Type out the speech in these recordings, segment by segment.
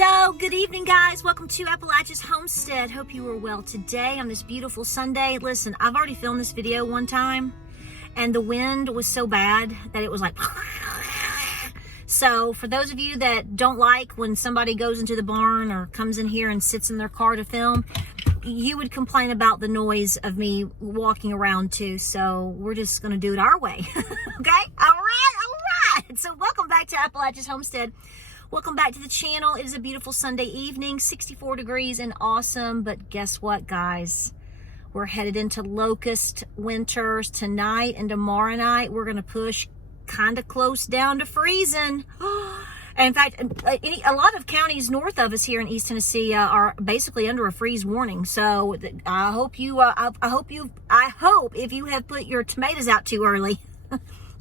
So, good evening, guys. Welcome to Appalachia's Homestead. Hope you are well today on this beautiful Sunday. Listen, I've already filmed this video one time, and the wind was so bad that it was like... So, for those of you that don't like when somebody goes into the barn or comes in here and sits in their car to film, you would complain about the noise of me walking around too. So, we're just going to do it our way. Okay? All right. So, welcome back to Appalachia's Homestead. Welcome back to the channel. It is a beautiful Sunday evening, 64 degrees and awesome. But guess what, guys? We're headed into locust winters tonight and tomorrow night. We're going to push kind of close down to freezing. In fact, a lot of counties north of us here in East Tennessee are basically under a freeze warning. So I hope if you have put your tomatoes out too early,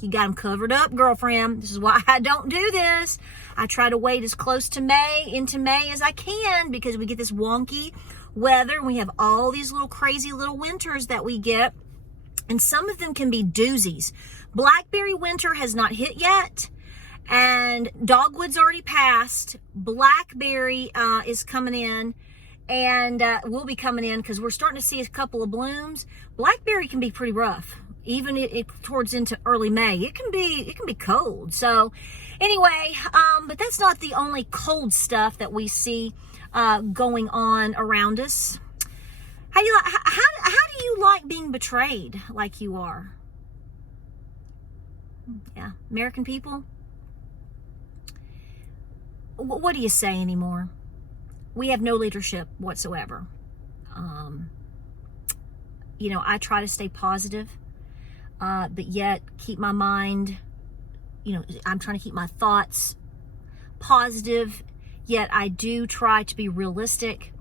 you got them covered up, girlfriend. This is why I don't do this. I try to wait as close to into May as I can, because we get this wonky weather and we have all these little crazy little winters that we get. And some of them can be doozies. Blackberry winter has not hit yet. And dogwood's already passed. Blackberry is coming in. And will be coming in because we're starting to see a couple of blooms. Blackberry can be pretty rough. Even towards into early May, it can be cold. So anyway, but that's not the only cold stuff that we see going on around us. How do you like being betrayed like you are? Yeah, American people. What do you say anymore? We have no leadership whatsoever. I try to stay positive. But yet keep my mind, I'm trying to keep my thoughts positive, yet I do try to be realistic.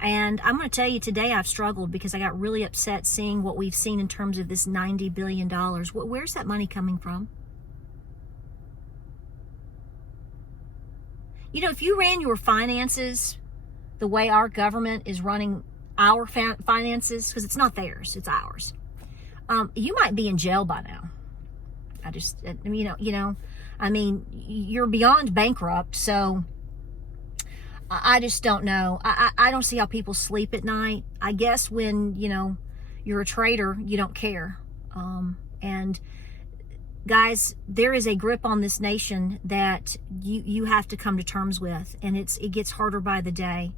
And I'm going to tell you today I've struggled because I got really upset seeing what we've seen in terms of this $90 billion. Where's that money coming from? If you ran your finances the way our government is running our finances, because it's not theirs, it's ours. You might be in jail by now. You're beyond bankrupt, so I just don't know. I don't see how people sleep at night. I guess when, you're a traitor, you don't care. And guys, there is a grip on this nation that you have to come to terms with, and it gets harder by the day.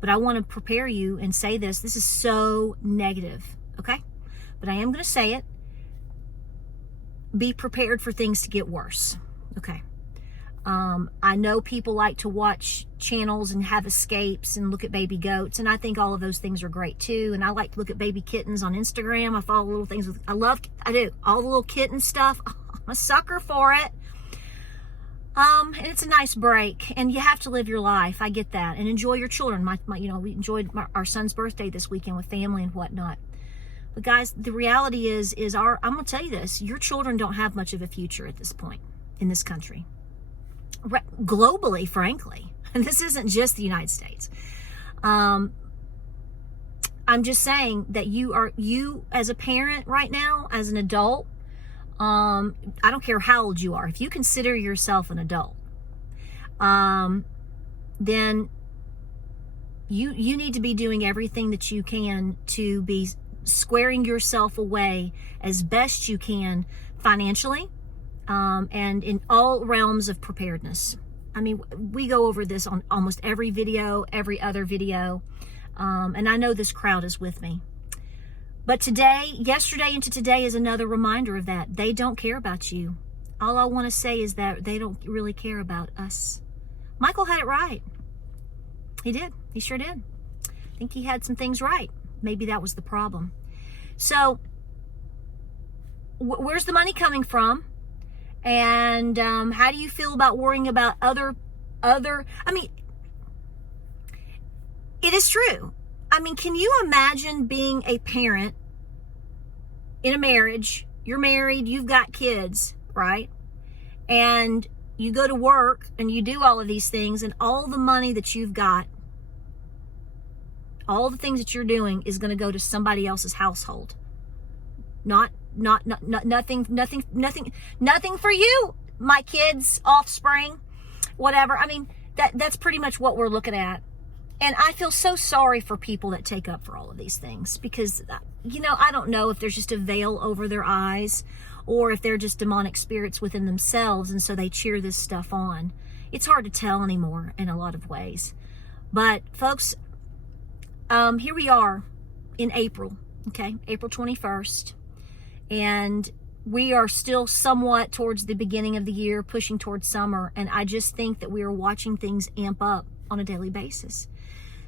But I want to prepare you and say this is so negative, okay? But I am going to say it. Be prepared for things to get worse. Okay. I know people like to watch channels and have escapes and look at baby goats. And I think all of those things are great too. And I like to look at baby kittens on Instagram. I follow little things. I do. All the little kitten stuff. I'm a sucker for it. And it's a nice break. And you have to live your life. I get that. And enjoy your children. We enjoyed our son's birthday this weekend with family and whatnot. But guys, the reality is I'm going to tell you this, your children don't have much of a future at this point in this country. Globally, frankly. And this isn't just the United States. I'm just saying that you as a parent right now, as an adult, I don't care how old you are, if you consider yourself an adult, then you need to be doing everything that you can to be squaring yourself away as best you can financially, and in all realms of preparedness. We go over this on almost every video, every other video, and I know this crowd is with me. But yesterday into today is another reminder of that. They don't care about you. All I want to say is that they don't really care about us. Michael had it right. He did. He sure did. I think he had some things right. Maybe that was the problem. So, where's the money coming from? And how do you feel about worrying about other? It is true. Can you imagine being a parent in a marriage? You're married, you've got kids, right? And you go to work and you do all of these things, and all the money that you've got, all the things that you're doing is going to go to somebody else's household. Nothing for you, my kids, offspring, whatever. That's pretty much what we're looking at. And I feel so sorry for people that take up for all of these things because, I don't know if there's just a veil over their eyes or if they're just demonic spirits within themselves, and so they cheer this stuff on. It's hard to tell anymore in a lot of ways. But folks, here we are in April, okay, April 21st, and we are still somewhat towards the beginning of the year, pushing towards summer, and I just think that we are watching things amp up on a daily basis.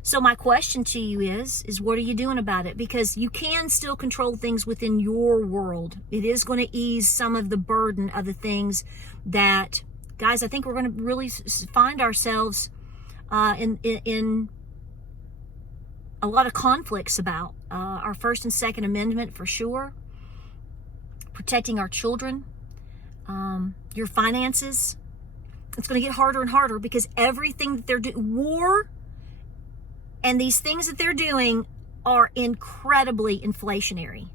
So my question to you is what are you doing about it? Because you can still control things within your world. It is going to ease some of the burden of the things that, guys, I think we're going to really find ourselves in a lot of conflicts about. Our First and Second Amendment for sure. Protecting our children. Your finances. It's going to get harder and harder because everything that they're doing, war and these things that they're doing are incredibly inflationary.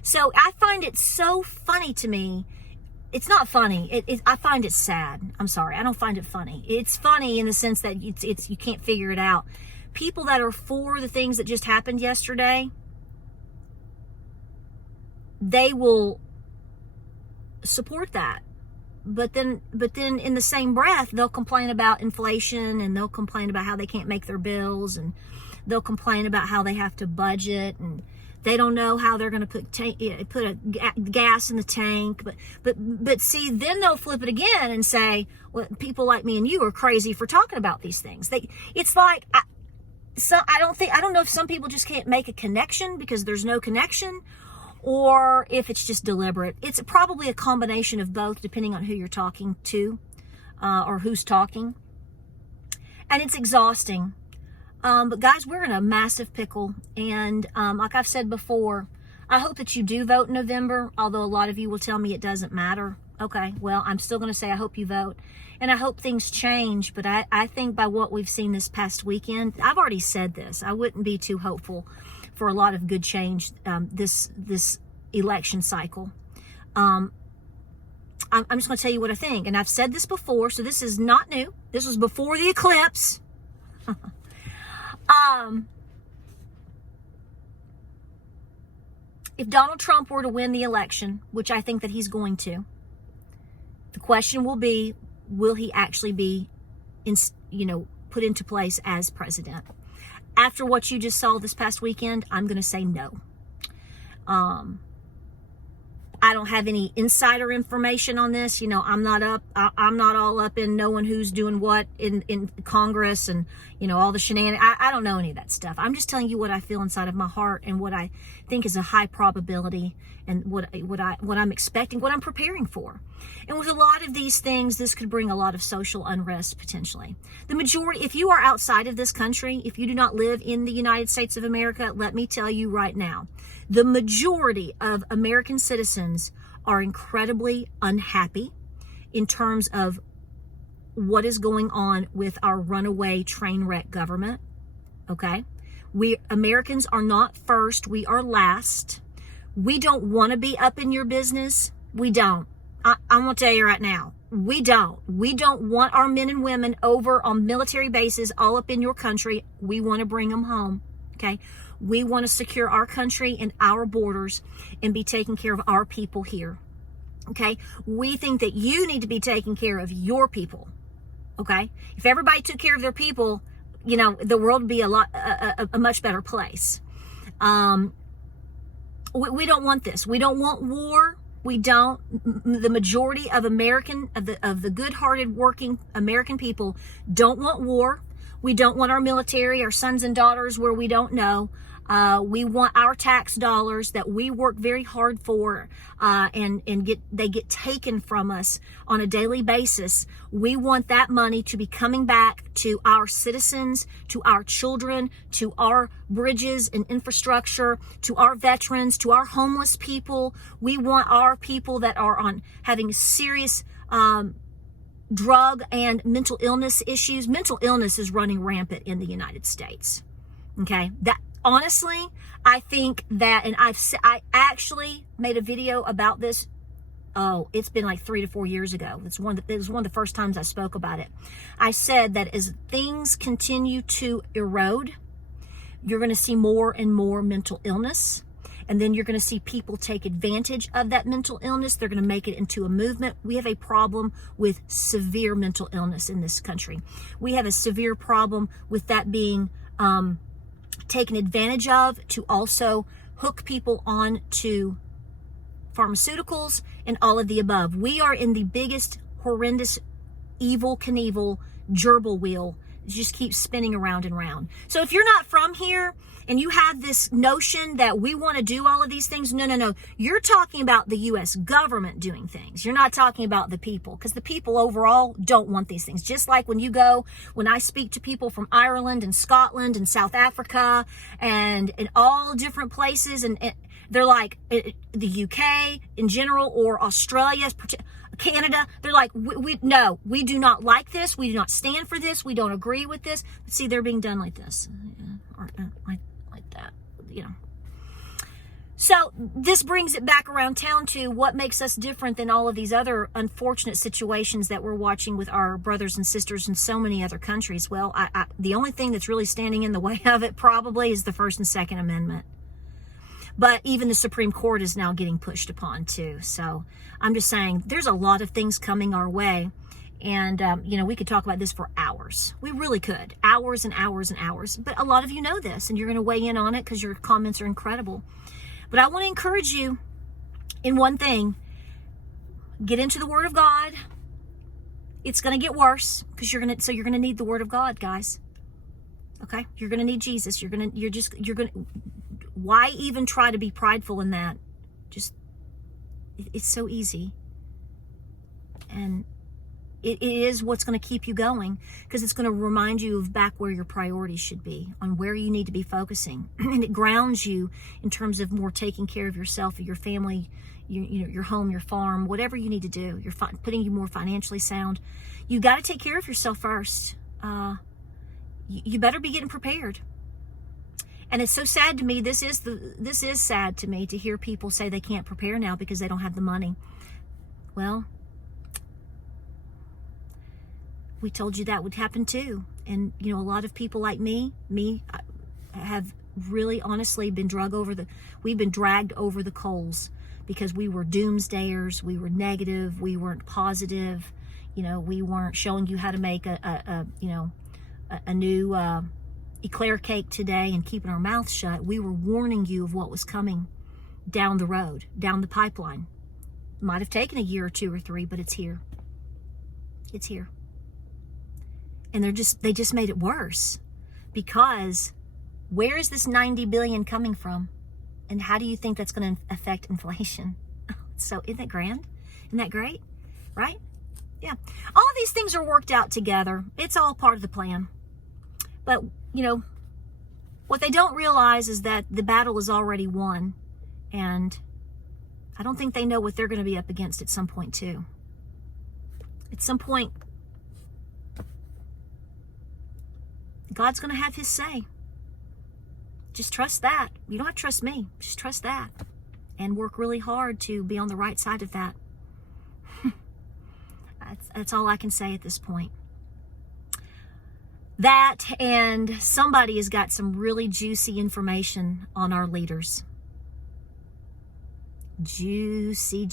So I find it so funny to me. It's not funny. I find it sad. I'm sorry. I don't find it funny. It's funny in the sense that it's you can't figure it out. People that are for the things that just happened yesterday, they will support that. But then in the same breath, they'll complain about inflation, and they'll complain about how they can't make their bills, and they'll complain about how they have to budget, and they don't know how they're going to put gas in the tank. But see, then they'll flip it again and say, well, people like me and you are crazy for talking about these things. It's like, I don't know if some people just can't make a connection because there's no connection, or if it's just deliberate. It's probably a combination of both, depending on who you're talking to, or who's talking. And it's exhausting. But guys, we're in a massive pickle. And like I've said before, I hope that you do vote in November, although a lot of you will tell me it doesn't matter. Okay, well, I'm still going to say I hope you vote. And I hope things change. But I think by what we've seen this past weekend, I've already said this, I wouldn't be too hopeful for a lot of good change this election cycle. I'm just going to tell you what I think. And I've said this before, so this is not new. This was before the eclipse. If Donald Trump were to win the election, which I think that he's going to, the question will be, will he actually be put into place as president? After what you just saw this past weekend, I'm going to say no. I don't have any insider information on this. I'm not all up in knowing who's doing what in Congress and, all the shenanigans. I don't know any of that stuff. I'm just telling you what I feel inside of my heart and what I think is a high probability and what I'm expecting, what I'm preparing for. And with a lot of these things, this could bring a lot of social unrest potentially. The majority, if you are outside of this country, if you do not live in the United States of America, let me tell you right now, the majority of American citizens are incredibly unhappy in terms of what is going on with our runaway train wreck government. Okay? We Americans are not first, we are last. We don't want to be up in your business. We don't. I'm going to tell you right now, we don't. We don't want our men and women over on military bases all up in your country. We want to bring them home. Okay? We want to secure our country and our borders and be taking care of our people here. Okay? We think that you need to be taking care of your people. Okay? If everybody took care of their people, the world would be a much better place. We don't want this. We don't want war. We don't. The majority of the good-hearted working American people don't want war. We don't want our military, our sons and daughters where we don't know. We want our tax dollars that we work very hard for, and they get taken from us on a daily basis. We want that money to be coming back to our citizens, to our children, to our bridges and infrastructure, to our veterans, to our homeless people. We want our people that are having serious drug and mental illness issues. Mental illness is running rampant in the United States. Okay, honestly, I think that, and I actually made a video about this Oh, it's been like 3 to 4 years ago. It was one of the first times I spoke about it. I said that as things continue to erode, you're going to see more and more mental illness. And then you're going to see people take advantage of that mental illness. They're going to make it into a movement. We have a problem with severe mental illness in this country. We have a severe problem with that being taken advantage of to also hook people on to pharmaceuticals and all of the above. We are in the biggest, horrendous, evil Knievel gerbil wheel. It just keeps spinning around and around. So if you're not from here and you have this notion that we want to do all of these things, no. You're talking about the U.S. government doing things. You're not talking about the people, because the people overall don't want these things. Just like when I speak to people from Ireland and Scotland and South Africa and in all different places, and they're like, the UK in general, or Australia, Canada, they're like, we do not like this. We do not stand for this. We don't agree with this. But see, they're being done like this, or like that, So this brings it back around town to what makes us different than all of these other unfortunate situations that we're watching with our brothers and sisters in so many other countries. Well, the only thing that's really standing in the way of it probably is the First and Second Amendment. But even the Supreme Court is now getting pushed upon too. So I'm just saying there's a lot of things coming our way. And, we could talk about this for hours. We really could. Hours and hours and hours. But a lot of you know this, and you're going to weigh in on it because your comments are incredible. But I want to encourage you in one thing. Get into the Word of God. It's going to get worse because you're going to need the Word of God, guys. Okay? You're going to need Jesus. Why even try to be prideful in that? It's so easy. And it is what's going to keep you going, because it's going to remind you of back where your priorities should be, on where you need to be focusing. And it grounds you in terms of more taking care of yourself, your family, your home, your farm, whatever you need to do. You're putting you more financially sound. You got to take care of yourself first. You better be getting prepared. And it's so sad to me. This is sad to me to hear people say they can't prepare now because they don't have the money. Well, we told you that would happen too. And a lot of people like me have really honestly been we've been dragged over the coals because we were doomsdayers. We were negative. We weren't positive. We weren't showing you how to make a new eclair cake today and keeping our mouths shut. We were warning you of what was coming down the road, down the pipeline. Might have taken a year or 2 or 3, but it's here. It's here. And they just made it worse, because where is this 90 billion coming from? And how do you think that's going to affect inflation? So isn't that grand? Isn't that great? Right? Yeah. All of these things are worked out together. It's all part of the plan. But, what they don't realize is that the battle is already won. And I don't think they know what they're going to be up against at some point too. At some point, God's going to have his say. Just trust that. You don't have to trust me. Just trust that. And work really hard to be on the right side of that. That's all I can say at this point. That, and somebody has got some really juicy information on our leaders. Juicy.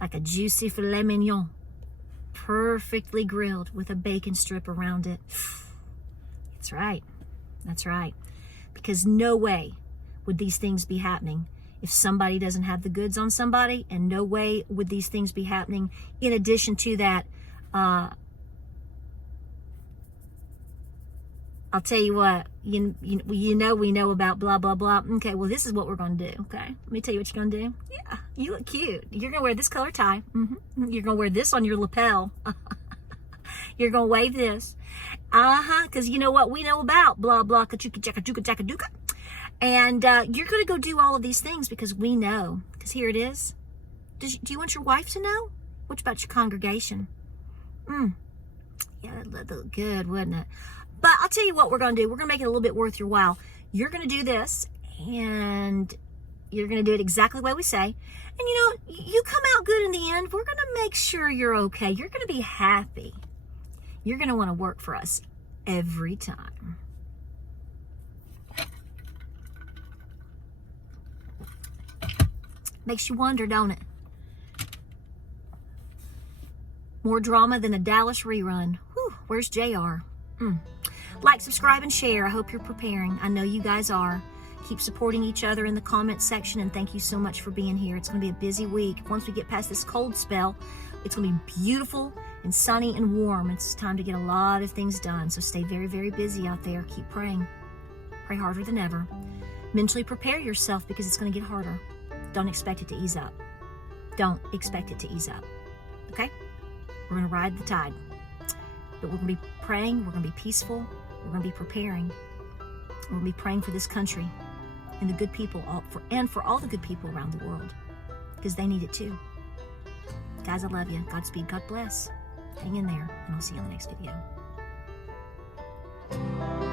Like a juicy filet mignon. Perfectly grilled with a bacon strip around it. That's right. Because no way would these things be happening if somebody doesn't have the goods on somebody, and no way would these things be happening in addition to that. I'll tell you what, we know about blah, blah, blah. Okay, well, this is what we're going to do, okay? Let me tell you what you're going to do. Yeah, you look cute. You're going to wear this color tie. You're going to wear this on your lapel. You're going to wave this. Because you know what we know about blah, blah, ka-chuka, chaka, duka, chaka, duka. And you're going to go do all of these things because we know. Because here it is. Do you want your wife to know? What about your congregation? Yeah, that'd look good, wouldn't it? But I'll tell you what we're going to do. We're going to make it a little bit worth your while. You're going to do this, and You're going to do it exactly the way we say. And you know, you come out good in the end. We're going to make sure you're okay. You're going to be happy. You're going to want to work for us every time. Makes you wonder, don't it? More drama than a Dallas rerun. Whew, where's JR? Like, subscribe, and share. I hope you're preparing. I know you guys are. Keep supporting each other in the comments section, and thank you so much for being here. It's going to be a busy week. Once we get past this cold spell, it's going to be beautiful and sunny and warm. It's time to get a lot of things done. So stay very, very busy out there. Keep praying. Pray harder than ever. Mentally prepare yourself because it's going to get harder. Don't expect it to ease up. Don't expect it to ease up. Okay? We're going to ride the tide. But we're going to be praying. We're going to be peaceful. We're going to be preparing. We're going to be praying for this country and the good people, for all the good people around the world, because they need it too. Guys, I love you. Godspeed. God bless. Hang in there, and I'll see you in the next video.